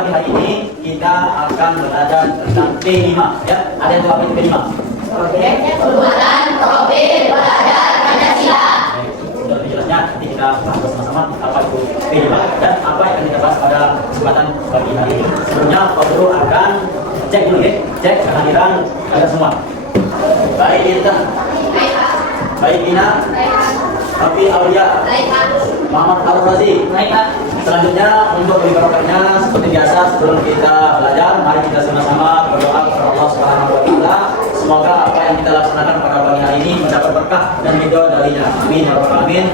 pagi hari ini kita akan belajar tentang P5 ya. Ada yang tahu apa itu P5? Perubahan profil belajar Pancasila. Sudah lebih jelasnya nanti kita bahas bersama-sama apa itu P5 dan apa yang akan kita bahas pada kesempatan pagi hari ini. Sebelumnya Pak Guru akan cek dulu ya, cek kehadiran ada semua. Baik Intan, baik Ina, Tapi Aulia, Muhammad Al-Razi. Selanjutnya untuk berikutnya seperti biasa sebelum kita belajar, mari kita sama-sama berdoa kepada Allah Subhanahu wa taala. Semoga apa yang kita laksanakan pada pagi hari ini mendapat berkah dan ridho darinya. Amin ya rabbal alamin.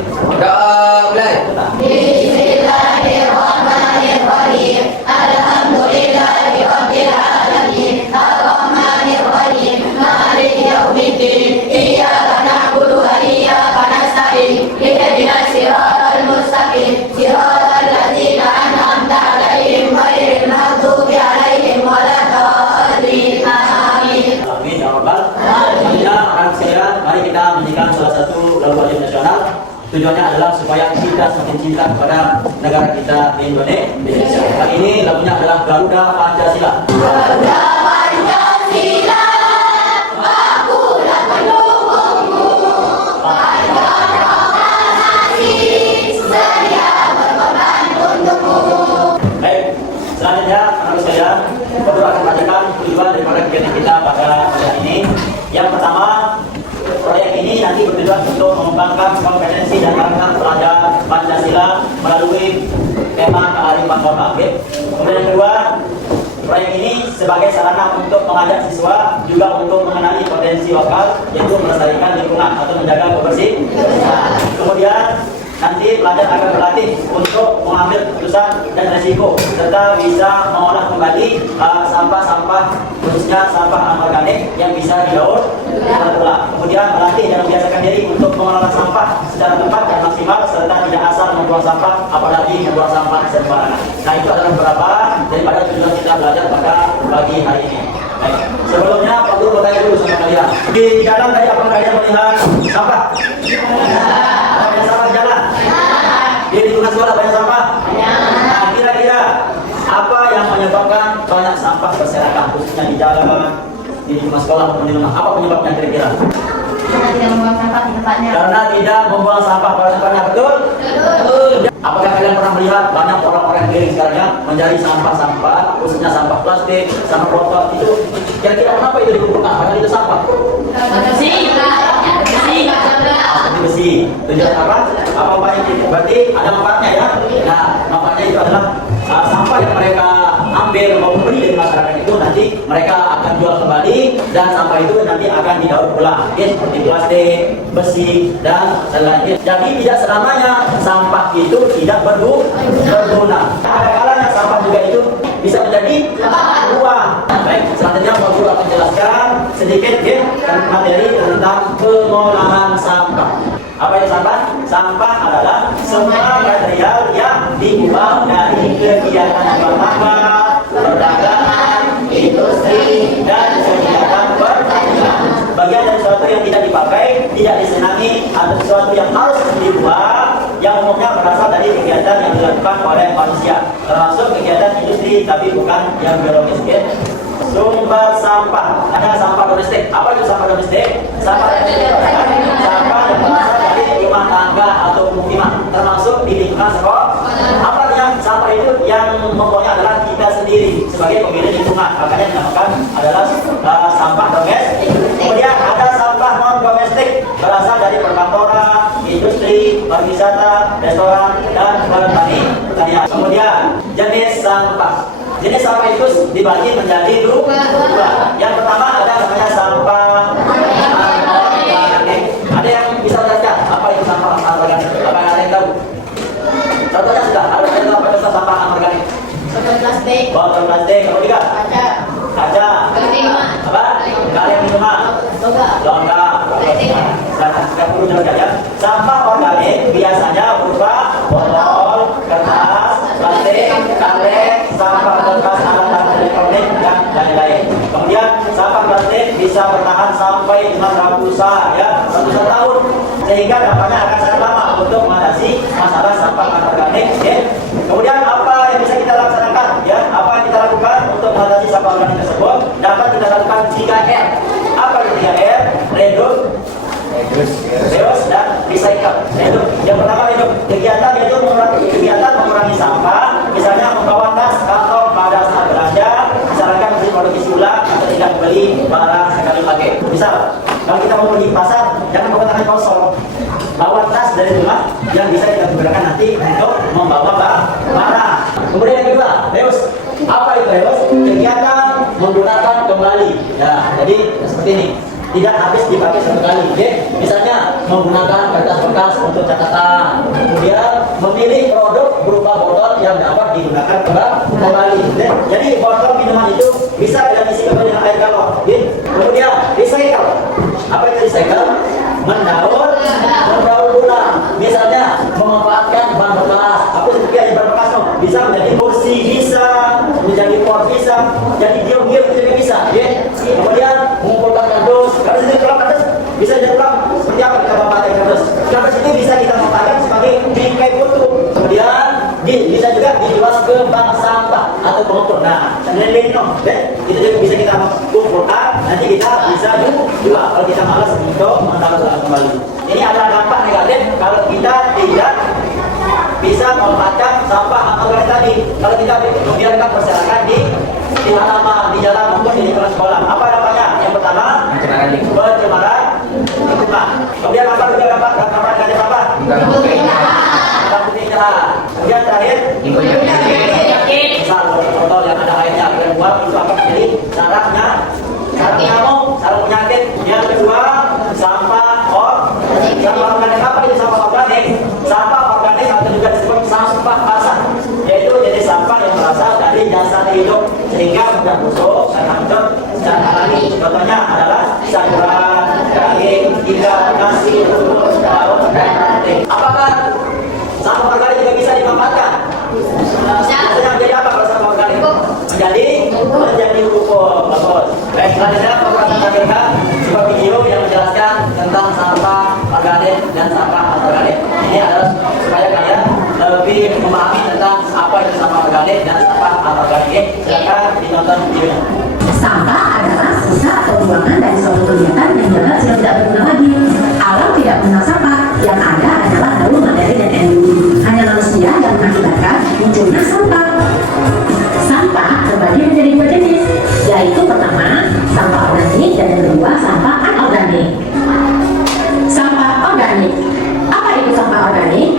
Doa mulai. Bismillahirrahmanirrahim. Alhamdulillahi rabbil alamin. Arrahmanir rahim. Maliki yaumiddin. Iyyaka na'budu wa iyyaka nasta'in. Ihdinas siratal mustaqim. Siratal ladzina an'amta 'alaihim ghairil maghdubi 'alaihim waladdallin. Amin. Amin ya rabbal alamin. Anak sekalian, mari kita menyanyikan salah satu lagu wajib nasional. Tujuannya adalah supaya kita semakin cinta kepada negara kita Indonesia. Kali ini lagunya adalah Garuda Pancasila. Garuda Pancasila, akulah pendukungmu. Pada proklamasi, sedia berkorban untukmu. Baik, selanjutnya anak sekalian, Bapak akan bacakan tujuan daripada kegiatan kita pada hari ini. Yang pertama, proyek ini nanti bertujuan untuk mengembangkan kompetensi dan karakter pelajar Pancasila melalui tema kearifan lokal. Kemudian yang kedua, proyek ini sebagai sarana untuk mengajak siswa juga untuk mengenali potensi lokal, yaitu melestarikan lingkungan atau menjaga kebersihan. Kemudian nanti pelajar akan berlatih untuk mengambil keputusan dan resiko serta bisa mengolah kembali sampah-sampah, khususnya sampah anorganik yang bisa didaur ulang. Kemudian melatih dan membiasakan diri untuk mengelola sampah secara tepat dan maksimal serta tidak asal membuang sampah, apalagi membuang sampah sembarangan. Nah, itu adalah beberapa daripada tujuan kita belajar pada pagi hari ini. Baik. Sebelumnya Pak Guru bertanya dulu sama kalian. Di jalan tadi apa kalian melihat sampah? Banyak sampah jalan. Di lingkungan sekolah banyak sampah. Nah, kira-kira apa yang menyebabkan banyak sampah berserakan, khususnya di jalan, di lingkungan sekolah maupun di rumah? Apa penyebabnya kira-kira? Karena tidak membuang sampah di tempatnya. Karena tidak membuang sampah pada tempatnya, betul? Apakah kalian pernah melihat banyak orang-orang keliling sekarang yang mencari sampah-sampah, khususnya sampah plastik, sampah botol itu? Kira-kira kenapa itu dikumpulkan? Padahal itu sampah. Besi. Seperti besi. Tujuan apa? Apa itu? Berarti ada manfaatnya ya? Nah, manfaatnya itu adalah sampah yang mereka ambil maupun beli dari masyarakat itu nanti mereka akan jual kembali dan sampah itu nanti akan didaur ulang, ya, seperti plastik, besi dan lain-lain. Jadi tidak selamanya sampah itu tidak berguna. Ada kalanya sampah juga itu bisa menjadi uang. Baik, selanjutnya Pak Guru akan jelaskan sedikit ya materi tentang pengolahan sampah. Apa itu sampah? Sampah adalah semua material yang dibuang dari kegiatan rumah tangga, perdagangan, industri, dan kegiatan pertanian. Bagian dari sesuatu yang tidak dipakai, tidak disenangi, atau sesuatu yang harus dibuang, yang umumnya berasal dari kegiatan yang dilakukan oleh manusia, termasuk kegiatan industri, tapi bukan yang biologis. Ya. Sumber sampah, ada sampah domestik. Apa itu sampah domestik? Sampah domestik adalah sampah yang berasal dari rumah tangga atau pemukiman, termasuk di lingkungan sekolah. Artinya sampah itu yang membuangnya adalah kita sendiri sebagai pemilik lingkungan, makanya dinamakan adalah sampah domestik. Kemudian ada sampah non domestik, berasal dari perkantoran, industri, pariwisata, restoran, dan pertanian. Kemudian jenis sampah. Jenis sampah itu dibagi menjadi dua. Yang pertama ada namanya sampah anorganik. Ada yang bisa menjelaskan apa itu sampah anorganik? Apa yang ada yang tahu? Contohnya sudah ada yang tahu apa itu sampah anorganik? Botol plastik. Botol plastik. Kemudian kaca. Apa? Kaleng minuman. Logam. Sampah organik biasanya berupa botol, kertas, plastik, kaleng, sampah bekas alat elektronik dan lain-lain. Kemudian sampah plastik bisa bertahan sampai dengan ratusan tahun, sehingga dampaknya akan sangat lama untuk mengatasi masalah sampah anorganik. Ya. Kemudian apa yang bisa kita laksanakan? Ya, apa yang tidak beli barang sekali pakai. Misal, kalau kita mau pergi ke pasar, jangan bawa tangan kosong. Bawa tas dari rumah yang bisa kita gunakan nanti untuk membawa barang. Kemudian yang kedua, reus. Apa itu reus? Kegiatan menggunakan kembali. Ya, jadi seperti ini. Tidak habis dipakai satu kali. Ya. Misalnya menggunakan kertas bekas untuk catatan. Kemudian memilih produk berupa botol yang dapat digunakan kembali. Ya. Jadi botol minuman itu bisa kita isi kembali dengan air galon. Ya. Kemudian recycle. Apa itu recycle? Mendaur ulang. Misalnya memanfaatkan bahan bekas. Apa seperti yang bahan bekas bisa menjadi kursi, bisa menjadi pot, bisa jadi giom-giom juga bisa. Ya. Kemudian mengumpulkan kardus. Kalau sudah keluar kardus bisa jadi ulang. Seperti apa kita memanfaatkan kardus? Kardus itu bisa kita manfaatkan sebagai bingkai foto. Kemudian bisa juga dijual ke bank sampah atau pengukur. Nah, ini itu juga bisa kita kumpulkan. Nanti kita bisa jual kalau kita malas untuk menambah kembali. Ini adalah dampak negatif kalau kita tidak bisa memanfaatkan sampah atau organik tadi. Kalau kita membiarkan berserakan di halaman, di jalan maupun di lingkungan sekolah. Apa dampaknya? Yang pertama, pencemaran lingkungan. Kemudian apa juga dampak negatif apa? Kemudian terakhir, misal botol yang ada airnya dan buang itu akan menjadi sarang nyamuk, sarang penyakit. Yang kedua, sampah organik. Apa itu sampah organik? Sampah organik atau juga disebut sampah basah, yaitu jadi sampah yang berasal dari dasar hidup sehingga mudah busuk karena hidup secara alami. Contohnya adalah sayuran, daging, ikan, nasi, telur, daun, dan ranting. Apakah sampah organik juga bisa dimanfaatkan? Biasanya menjadi apa kalau sampah organik? Menjadi pupuk. Bagus. Baik, selanjutnya Bapak akan tampilkan sebuah video yang menjelaskan tentang sampah organik dan sampah anorganik. Ini adalah supaya kalian lebih memahami tentang apa itu sampah organik dan sampah anorganik. Silakan ditonton videonya. Sampah adalah sisa atau buangan dari suatu kegiatan yang jelas sudah tidak berguna lagi. Alam tidak mengenal sampah, yang ada adalah daun, materi, dan energi. Hanya manusia yang mengakibatkan munculnya sampah. Sampah terbagi menjadi dua jenis, yaitu pertama, sampah organik, dan yang kedua, sampah anorganik. Sampah organik. Apa itu sampah organik?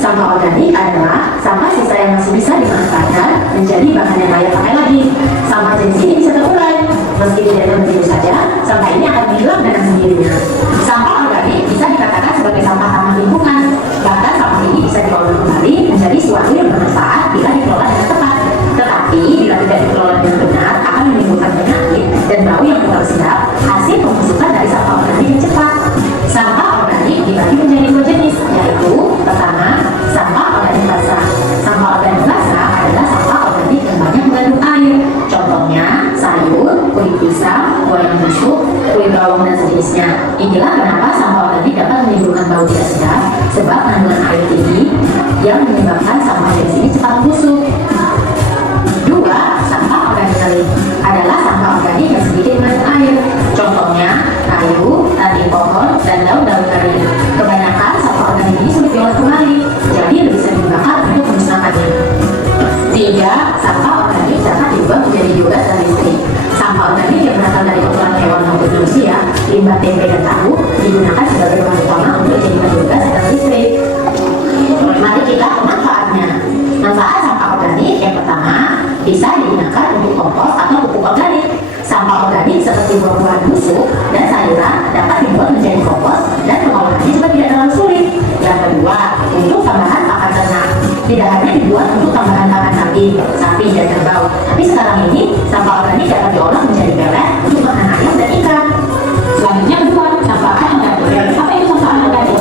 Sampah organik adalah sampah sisa yang masih bisa dimanfaatkan menjadi bahan yang layak pakai lagi. Sampah jenis ini bisa terurai. Meski tidak begitu saja, sampah ini akan hilang dengan sendirinya. Sampah organik bisa dikatakan sebagai sampah ramah lingkungan. Bahkan sampah ini bisa diolah kembali menjadi sesuatu yang bermanfaat bila dikelola dengan tepat. Tetapi bila tidak dikelola dengan benar, akan menimbulkan penyakit dan bau yang kurang sedap, hasil pembusukan dari sampah organik yang cepat. Sampah organik dibagi menjadi dua jenis, yaitu pertama, sampah organik basah. Sampah organik basah adalah sampah organik yang banyak mengandung air. Contohnya sayur, kulit pisang, buah yang busuk, kulit bawang dan sejenisnya. Inilah kenapa sampah organik dapat menimbulkan bau tidak sedap, sebab kandungan air tinggi yang menyebabkan sampah jenis ini cepat busuk. Dua, sampah organik adalah sampah organik yang sedikit mengandung air. Contohnya kayu, ranting pohon, dan daun-daun kering. Kebanyakan sampah organik ini sulit diolah kembali, jadi bisa digunakan untuk memusnahkannya. Tiga, sampah organik dapat diubah menjadi biogas dan listrik. Sampah organik yang berasal dari kotoran hewan maupun manusia, limbah tempe dan tahu, digunakan sebagai bahan utama untuk dijadikan biogas dan listrik. Mari kita ke manfaatnya. Manfaat sampah organik yang pertama, bisa digunakan untuk kompos atau pupuk organik. Sampah organik seperti buah-buahan busuk dan sayuran dapat dibuat menjadi kompos dan pengolahannya juga tidak terlalu sulit. Yang kedua, untuk tambahan pakan ternak. Tidak hanya dibuat untuk tambahan pakan kambing, sapi, dan kerbau, tapi sekarang ini sampah organik dapat diolah menjadi pelet untuk makan ayam dan ikan. Selanjutnya kedua, sampah anorganik. Apa itu sampah anorganik?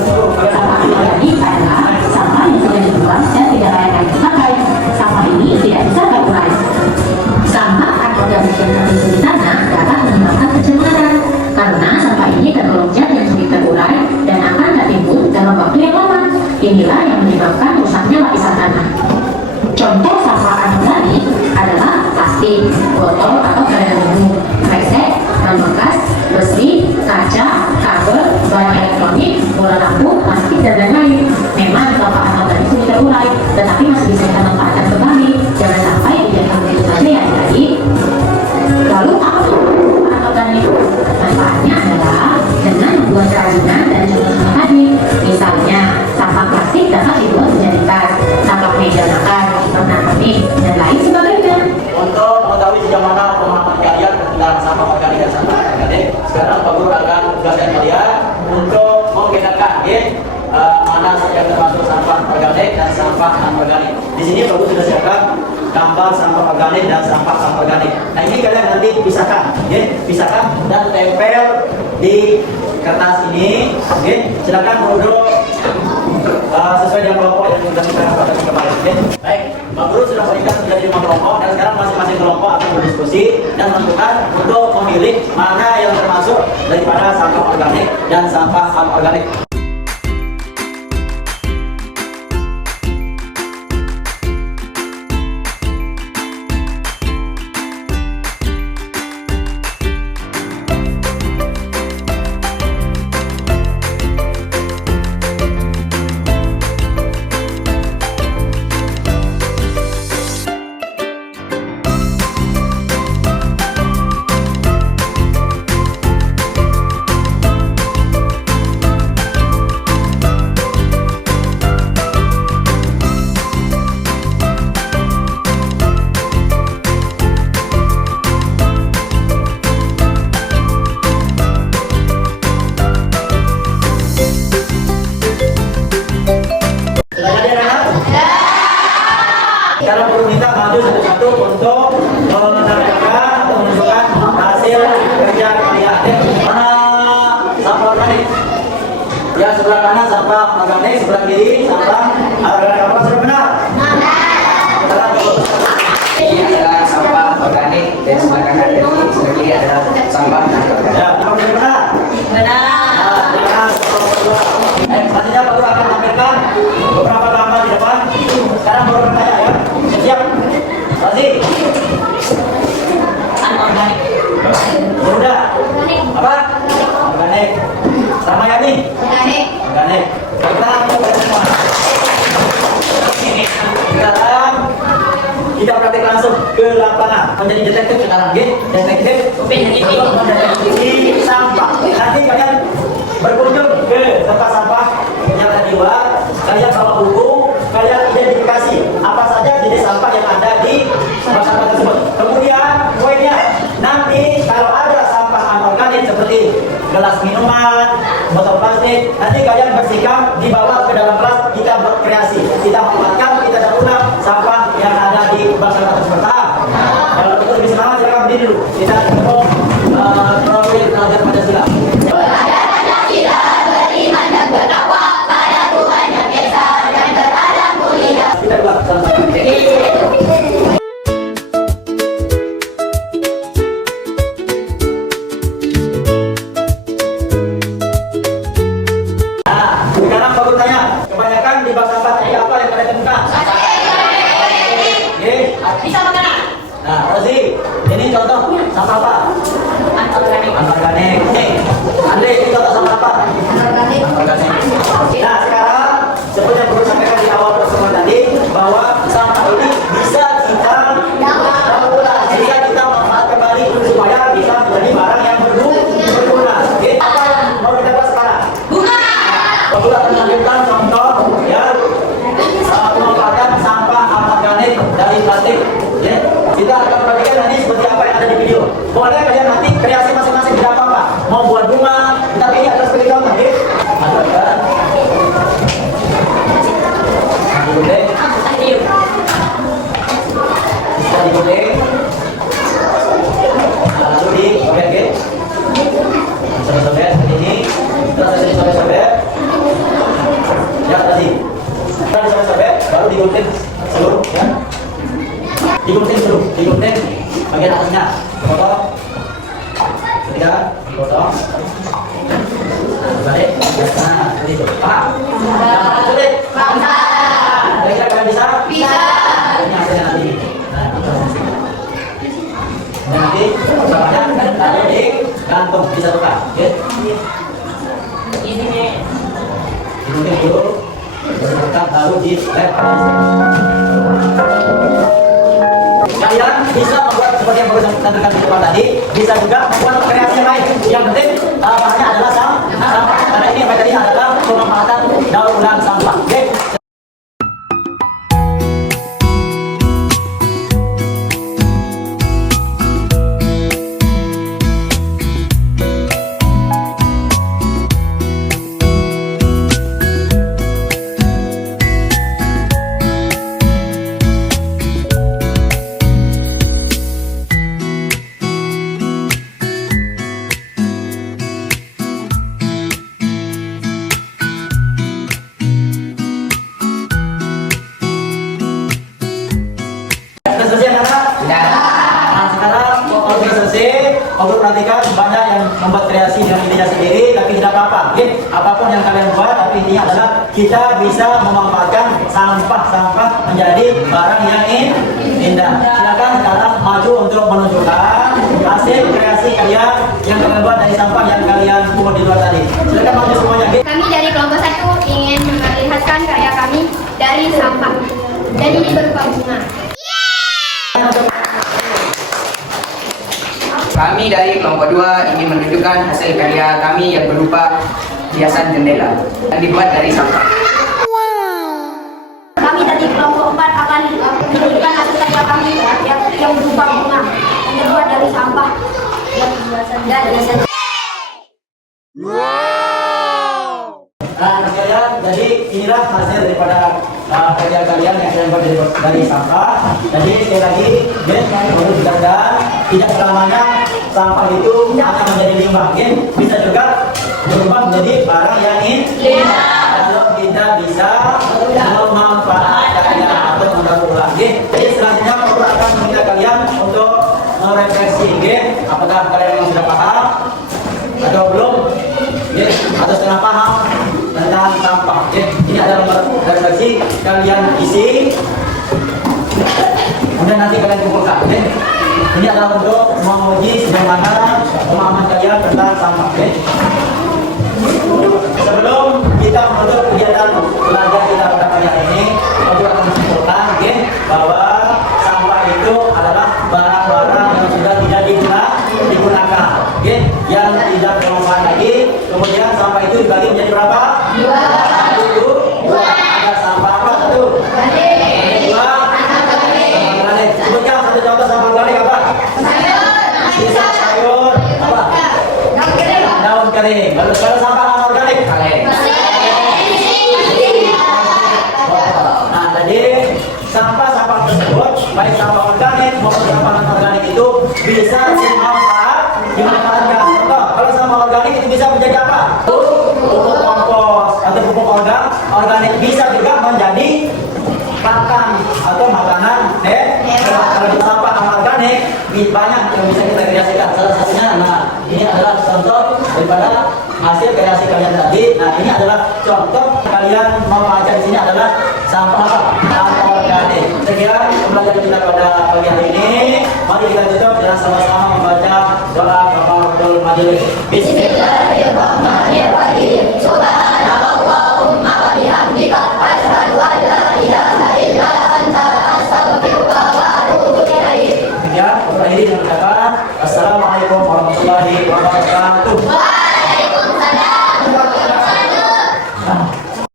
Sampah anorganik adalah sampah yang sudah dibuang dan tidak layak lagi dipakai. Sampah ini tidak bisa terurai. Sampah anorganik yang tertimbun di tanah dapat menyebabkan pencemaran karena sampah ini tergolong zat yang sulit terurai dan akan tertimbun dalam waktu yang lama. Inilah yang menyebabkan rusaknya lapisan tanah. Contoh sampah anorganik adalah plastik, botol, sampah anorganik. Di sini Bapak sudah siapkan gambar sampah organik dan sampah organik. Nah ini kalian nanti pisahkan, ya, pisahkan dan tempel di kertas ini. Oke, silakan Bro sesuai dengan kelompok yang sudah kita dapatkan kemarin. Ya. Baik, Pak Guru sudah berikan menjadi 5 kelompok dan sekarang masing-masing kelompok akan berdiskusi dan menentukan untuk memilih mana yang termasuk daripada sampah organik dan sampah anorganik. Sekarang perlu minta maju satu-satu untuk menandakan atau menunjukkan hasil kerja kalian. Mana sampah organik? Ya, sebelah kanan sampah organik, sebelah kiri sampah anorganik. Apa sudah benar? Benar. Ini adalah sampah organik dan sebelah kanan dan sebelah kiri adalah sampah anorganik. Ya, apa sudah benar? Benar. Benar. Selanjutnya Pak Guru akan tampilkan beberapa gambar di depan. Sekarang baru bertanya ya. Siap? Pasti. Anorganik. Sudah. Apa? Organik. Ramayani. Organik. Organik. Sekarang sekarang kita praktek langsung ke lapangan menjadi detektif sekarang, gitu. Detektif untuk mendeteksi sampah. Nanti kalian berkunjung ke tempat sampah yang ada di luar. Kalian bawa buku, kalian identifikasi apa saja jenis sampah yang ada di tempat sampah tersebut. Kemudian poinnya nanti kalau ada sampah anorganik seperti gelas minuman, botol plastik, nanti kalian bersihkan, dibawa ke dalam kelas, kita berkreasi, kita manfaatkan, kita daur ulang sampah yang ada di bank sampah tersebut. Kalau itu lebih semangat, silakan berdiri dulu. Kita ketemu melalui belajar Pancasila. Beriman dan bertakwa pada Tuhan yang Esa dan beralam mulia. Kita buat sama-sama. Sekarang Bapak bertanya, kebanyakan di bak sampah tadi apa yang kalian temukan? Oke. Bisa makanan. Nah, Rozi, ini contoh sampah apa? Anorganik. Anorganik. Oke. Andre, ini contoh sampah apa? Anorganik. Anorganik. Nah, sekarang seperti yang perlu sampaikan di awal pertemuan tadi, bahwa sampah ini bisa kita daur ulang, bisa kita manfaat kembali supaya bisa menjadi barang yang berguna. Oke. Apa yang mau kita bahas sekarang? Bunga. Bapak akan melanjutkan contoh ya pemanfaatan sampah anorganik dari plastik. Ya, kita akan perhatikan nanti seperti apa yang ada di video. Boleh kalian nanti kreasi masing-masing tidak apa-apa. Mau buat bunga, tapi ini adalah seperti contoh. Oke? Masukkan. Digunting. Bisa digunting. Lalu disobek, oke? Sobek-sobek seperti ini. Terus disobek-sobek. Ya tadi. Setelah disobek-sobek, baru digunting seluruh, ya. Digunting seluruh, digunting bagian atasnya. Potong. Ketiga, potong. Balik. Nah, seperti itu. Paham? Jangan sulit. Kira-kira kalian bisa? Bisa. Ini hasilnya nanti. Nah, dan nanti sampahnya taruh di kantong bisa buka. Oke? Digunting dulu. Kita taruh di lab. Kalian bisa membuat seperti yang baru saya tampilkan di depan tadi, bisa juga membuat kreasi yang lain. Yang penting bahannya adalah sampah. Karena ini yang tadi adalah pemanfaatan daur ulang sampah. Oke? Untuk perhatikan banyak yang membuat kreasi dengan idenya sendiri, tapi tidak apa-apa. Oke, apapun yang kalian buat, tapi intinya adalah kita bisa memanfaatkan sampah-sampah menjadi barang yang indah. Silakan sekarang maju untuk menunjukkan hasil kreasi kalian yang kalian buat dari sampah yang kalian buat di luar tadi. Silakan maju semuanya. Oke? Kami dari kelompok 1 ingin memperlihatkan karya kami dari sampah. Dan ini berupa bunga. Kami dari kelompok 2 ingin menunjukkan hasil karya kami yang berupa hiasan jendela yang dibuat dari sampah. Kami dari kelompok 4 akan menunjukkan hasil karya kami yang berupa bunga yang terbuat dari sampah. Nah, sekalian, jadi inilah hasil daripada karya kalian yang kalian buat dari sampah. Jadi sekali lagi, menurut dan tidak selamanya sampah itu akan menjadi limbah. Bisa juga berubah menjadi barang yang indah kalau kita bisa memanfaatkannya atau mendaur ulang. Jadi selanjutnya aku akan meminta kalian untuk merefleksi. Apakah kalian sudah paham atau belum? Atau setengah paham tentang sampah. Ini adalah refleksi kalian isi, kemudian nanti kalian kumpulkan. Ini adalah untuk menguji sejauh mana pemahaman kalian tentang sampah. Sebelum kita menutup kegiatan belajar kita pada pagi hari ini, aku akan menyimpulkan bahwa sampah itu adalah barang-barang yang sudah tidak digunakan, yang tidak bermanfaat lagi. Kemudian sampah itu dibagi menjadi berapa? Dua. Ada sampah apa? Satu. Dua. Organik. Sebutkan satu contoh sampah organik apa? Sisa sayur. Apa? Daun kering. Lalu kalau sampah anorganik? Nah, jadi sampah-sampah tersebut, baik sampah organik maupun sampah anorganik itu bisa dimanfaatkan. Contoh, kalau sampah organik itu bisa menjadi apa? Pupuk kompos atau pupuk organik, bisa juga menjadi pakan atau makanan kalau sampah anorganik banyak yang bisa kita kreasikan. Salah satunya, nah ini adalah contoh daripada hasil kreasi kalian tadi. Nah, ini adalah contoh kalian membaca di sini adalah sampah anorganik. Sekian pembelajaran kita pada pagi hari ini. Mari kita tutup dengan sama-sama membaca doa kafaratul majelis. Bismillahirrahmanirrahim.